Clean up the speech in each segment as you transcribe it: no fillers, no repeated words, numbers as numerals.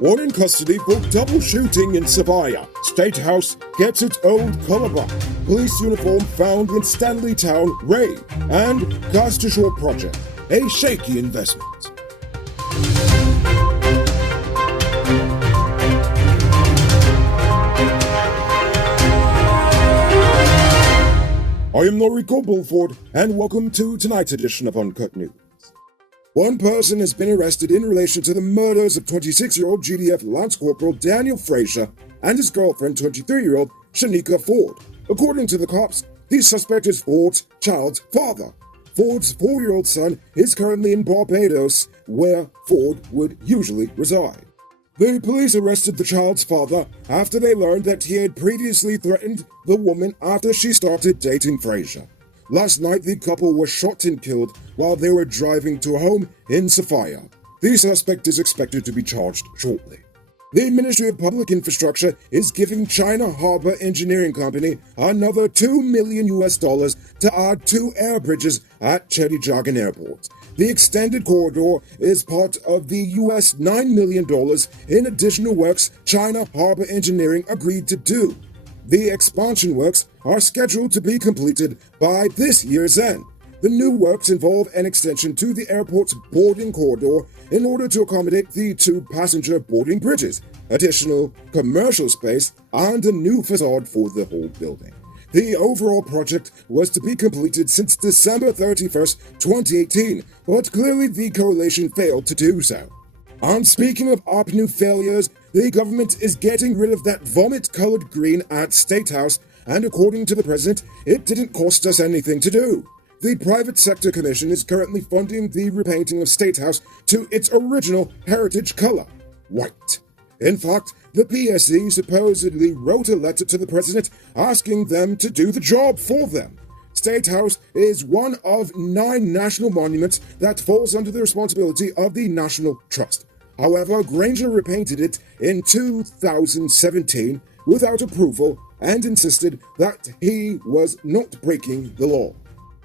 One in custody for double shooting in Savaya. State House gets its old color back. Police uniform found in Stanley Town, Ray. And Guyana Shore Project, a shaky investment. I am Noriko Bulford, and welcome to tonight's edition of Uncut News. One person has been arrested in relation to the murders of 26-year-old GDF Lance Corporal Daniel Frazier and his girlfriend, 23-year-old Shanika Ford. According to the cops, the suspect is Ford's child's father. Ford's 4-year-old son is currently in Barbados, where Ford would usually reside. The police arrested the child's father after they learned that he had previously threatened the woman after she started dating Frazier. Last night, the couple was shot and killed while they were driving to a home in Sofia. The suspect is expected to be charged shortly. The Ministry of Public Infrastructure is giving China Harbor Engineering Company another $2 million to add 2 air bridges at Chedijagan Airport. The extended corridor is part of the US $9 million in additional works China Harbor Engineering agreed to do. The expansion works are scheduled to be completed by this year's end. The new works involve an extension to the airport's boarding corridor in order to accommodate the 2 passenger boarding bridges, additional commercial space, and a new facade for the whole building. The overall project was to be completed since December 31st, 2018, but clearly the coalition failed to do so. And speaking of APNU failures, the government is getting rid of that vomit-colored green at State House, and according to the president, it didn't cost us anything to do. The Private Sector Commission is currently funding the repainting of State House to its original heritage color, white. In fact, the PSC supposedly wrote a letter to the president asking them to do the job for them. State House is one of 9 national monuments that falls under the responsibility of the National Trust. However, Granger repainted it in 2017 without approval and insisted that he was not breaking the law.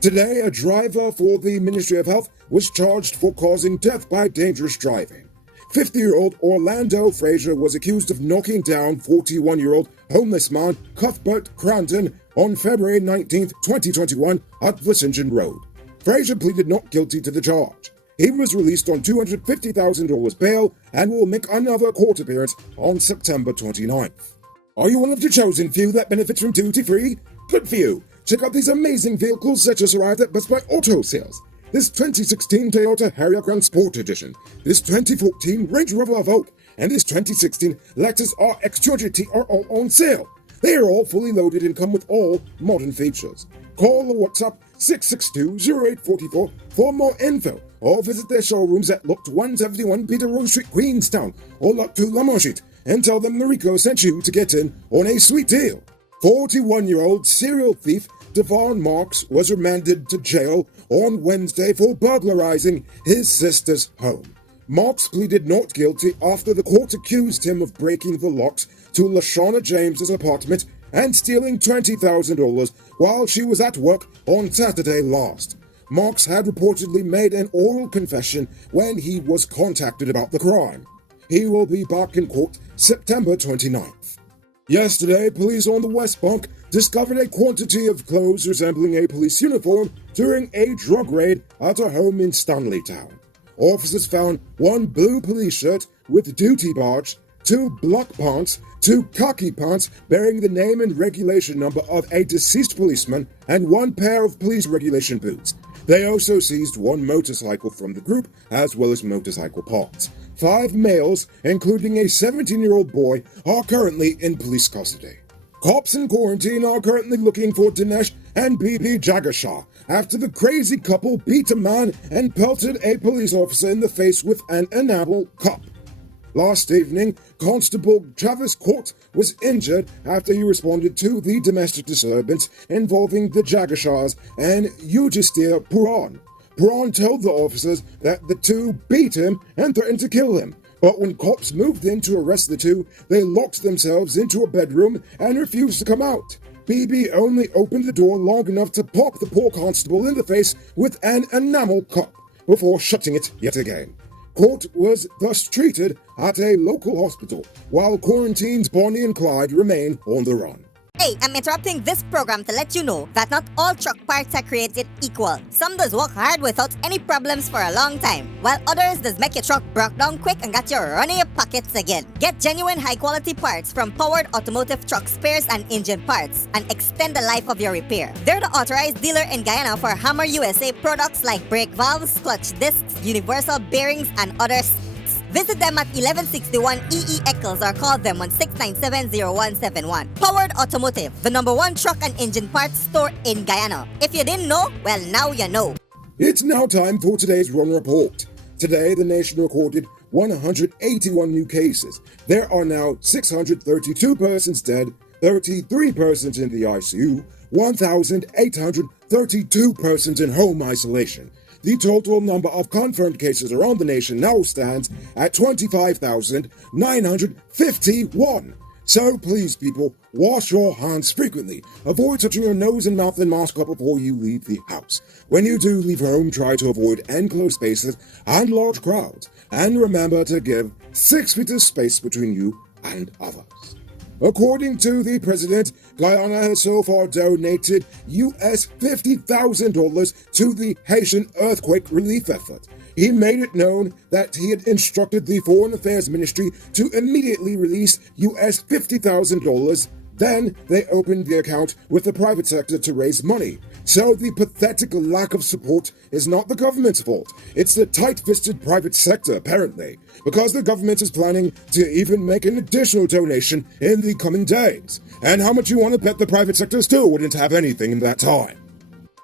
Today, a driver for the Ministry of Health was charged for causing death by dangerous driving. 50-year-old Orlando Frazier was accused of knocking down 41-year-old homeless man Cuthbert Crandon on February 19, 2021 at Vlissingen Road. Frazier pleaded not guilty to the charge. He was released on $250,000 bail and will make another court appearance on September 29th. Are you one of the chosen few that benefits from duty-free? Good for you! Check out these amazing vehicles that just arrived at Best Buy Auto Sales. This 2016 Toyota Harrier Grand Sport Edition, this 2014 Range Rover Evoque, and this 2016 Lexus RX 200T are all on sale. They are all fully loaded and come with all modern features. Call or WhatsApp 662-0844 for more info, or visit their showrooms at Lot 171 Peter Rose Street, Queenstown, or Lot 2 Lamont Street, and tell them Noriko sent you to get in on a sweet deal. 41-year-old serial thief Devon Marks was remanded to jail on Wednesday for burglarizing his sister's home. Marks pleaded not guilty after the court accused him of breaking the locks to LaShawna James's apartment and stealing $20,000 while she was at work on Saturday last. Marks had reportedly made an oral confession when he was contacted about the crime. He will be back in court September 29th. Yesterday, police on the West Bank discovered a quantity of clothes resembling a police uniform during a drug raid at a home in Stanley Town. Officers found 1 blue police shirt with duty badge, 2 black pants, 2 khaki pants bearing the name and regulation number of a deceased policeman, and 1 pair of police regulation boots. They also seized 1 motorcycle from the group, as well as motorcycle parts. 5 males, including a 17-year-old boy, are currently in police custody. Cops in quarantine are currently looking for Dinesh and Bibi Jagashah after the crazy couple beat a man and pelted a police officer in the face with an enamel cup. Last evening, Constable Travis Court was injured after he responded to the domestic disturbance involving the Jagashahs and Yudhisthira Puran. Puran told the officers that the 2 beat him and threatened to kill him. But when cops moved in to arrest the 2, they locked themselves into a bedroom and refused to come out. BB only opened the door long enough to pop the poor constable in the face with an enamel cup before shutting it yet again. Court was thus treated at a local hospital, while quarantines Bonnie and Clyde remain on the run. Hey, I'm interrupting this program to let you know that not all truck parts are created equal. Some does work hard without any problems for a long time, while others does make your truck break down quick and got you running your pockets again. Get genuine high-quality parts from Powered Automotive Truck Spares and Engine Parts and extend the life of your repair. They're the authorized dealer in Guyana for Hammer USA products like brake valves, clutch discs, universal bearings, and others. Visit them at 1161 EE Eccles or call them on 697-0171. Powered Automotive, the #1 truck and engine parts store in Guyana. If you didn't know, well, now you know. It's now time for today's Run Report. Today, the nation recorded 181 new cases. There are now 632 persons dead, 33 persons in the ICU, 1,832 persons in home isolation. The total number of confirmed cases around the nation now stands at 25,951. So please, people, wash your hands frequently. Avoid touching your nose and mouth and mask up before you leave the house. When you do leave home, try to avoid enclosed spaces and large crowds. And remember to give 6 feet of space between you and others. According to the president, Guyana has so far donated US $50,000 to the Haitian earthquake relief effort. He made it known that he had instructed the Foreign Affairs Ministry to immediately release US $50,000. Then they opened the account with the private sector to raise money. So the pathetic lack of support is not the government's fault. It's the tight-fisted private sector, apparently, because the government is planning to even make an additional donation in the coming days. And how much you want to bet the private sector still wouldn't have anything in that time.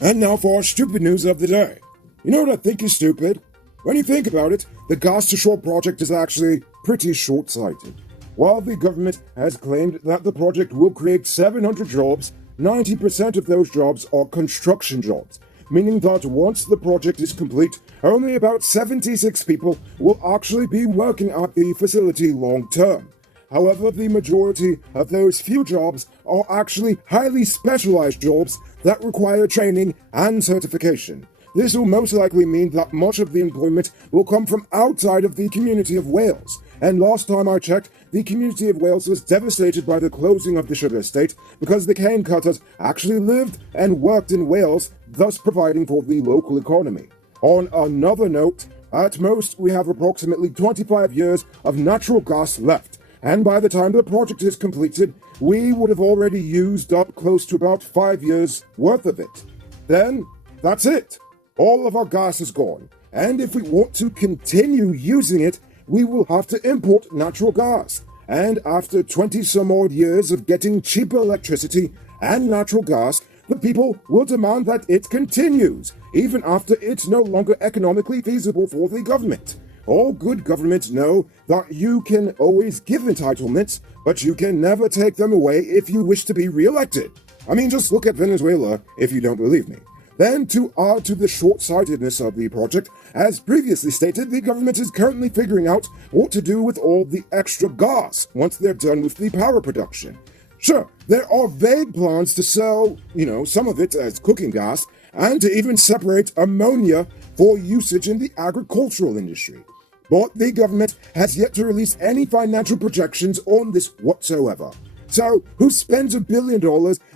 And now for our stupid news of the day. You know what I think is stupid? When you think about it, the Gas to Shore project is actually pretty short-sighted. While the government has claimed that the project will create 700 jobs, 90% of those jobs are construction jobs, meaning that once the project is complete, only about 76 people will actually be working at the facility long term. However, the majority of those few jobs are actually highly specialized jobs that require training and certification. This will most likely mean that much of the employment will come from outside of the community of Wales. And last time I checked, the community of Wales was devastated by the closing of the sugar estate because the cane cutters actually lived and worked in Wales, thus providing for the local economy. On another note, at most we have approximately 25 years of natural gas left, and by the time the project is completed, we would have already used up close to about 5 years worth of it. Then, that's it. All of our gas is gone, and if we want to continue using it, we will have to import natural gas. And after 20 some odd years of getting cheaper electricity and natural gas, the people will demand that it continues, even after it's no longer economically feasible for the government. All good governments know that you can always give entitlements, but you can never take them away if you wish to be re-elected. I mean, just look at Venezuela if you don't believe me. Then, to add to the short-sightedness of the project, as previously stated, the government is currently figuring out what to do with all the extra gas once they're done with the power production. Sure, there are vague plans to sell, some of it as cooking gas, and to even separate ammonia for usage in the agricultural industry. But the government has yet to release any financial projections on this whatsoever. So, who spends $1 billion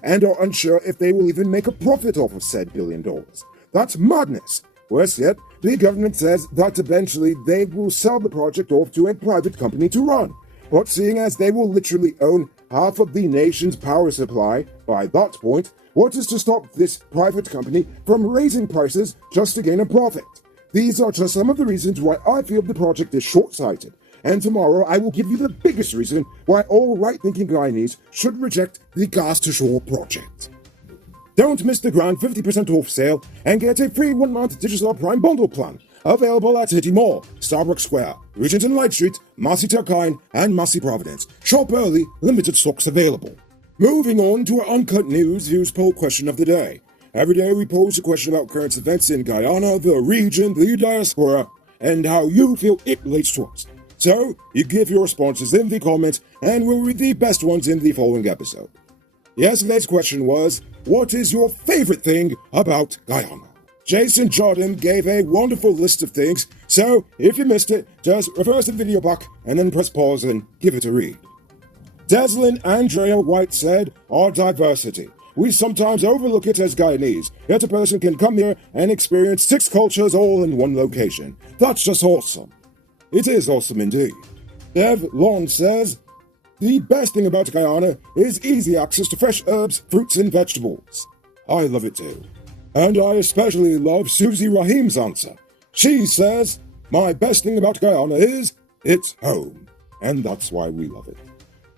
and are unsure if they will even make a profit off of said $1 billion? That's madness. Worse yet, the government says that eventually they will sell the project off to a private company to run. But seeing as they will literally own half of the nation's power supply by that point, what is to stop this private company from raising prices just to gain a profit? These are just some of the reasons why I feel the project is short-sighted. And tomorrow I will give you the biggest reason why all right-thinking Guyanese should reject the Gas to Shore project. Don't miss the grand 50% off sale and get a free 1-month Digital Prime bundle plan. Available at City Mall, Starbucks Square, Regent and Light Street, Massey Turkine, and Massey Providence. Shop early, limited stocks available. Moving on to our Uncut News Views poll question of the day. Every day we pose a question about current events in Guyana, the region, the diaspora, and how you feel it relates to us. So, you give your responses in the comments, and we'll read the best ones in the following episode. Yesterday's question was, what is your favorite thing about Guyana? Jason Jordan gave a wonderful list of things, So, if you missed it, just reverse the video back and then press pause and give it a read. Deslin Andrea White said, "Our diversity. We sometimes overlook it as Guyanese, yet a person can come here and experience 6 cultures all in one location. That's just awesome." It is awesome indeed. Dev Long says, "The best thing about Guyana is easy access to fresh herbs, fruits, and vegetables." I love it too. And I especially love Susie Rahim's answer. She says, "My best thing about Guyana is it's home." And that's why we love it.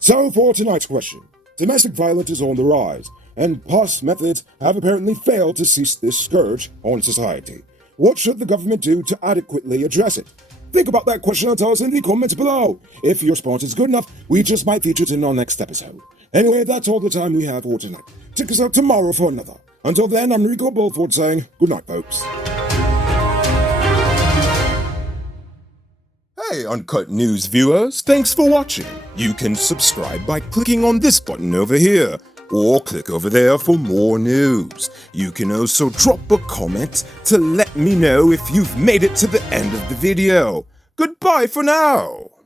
So for tonight's question, domestic violence is on the rise, and past methods have apparently failed to cease this scourge on society. What should the government do to adequately address it? Think about that question and tell us in the comments below. If your response is good enough, we just might feature it in our next episode. Anyway, that's all the time we have for tonight. Check us out tomorrow for another. Until then, I'm Rico Bulford saying good night, folks. Hey, Uncut News viewers, thanks for watching. You can subscribe by clicking on this button over here, or click over there for more news. You can also drop a comment to let me know if you've made it to the end of the video. Goodbye for now.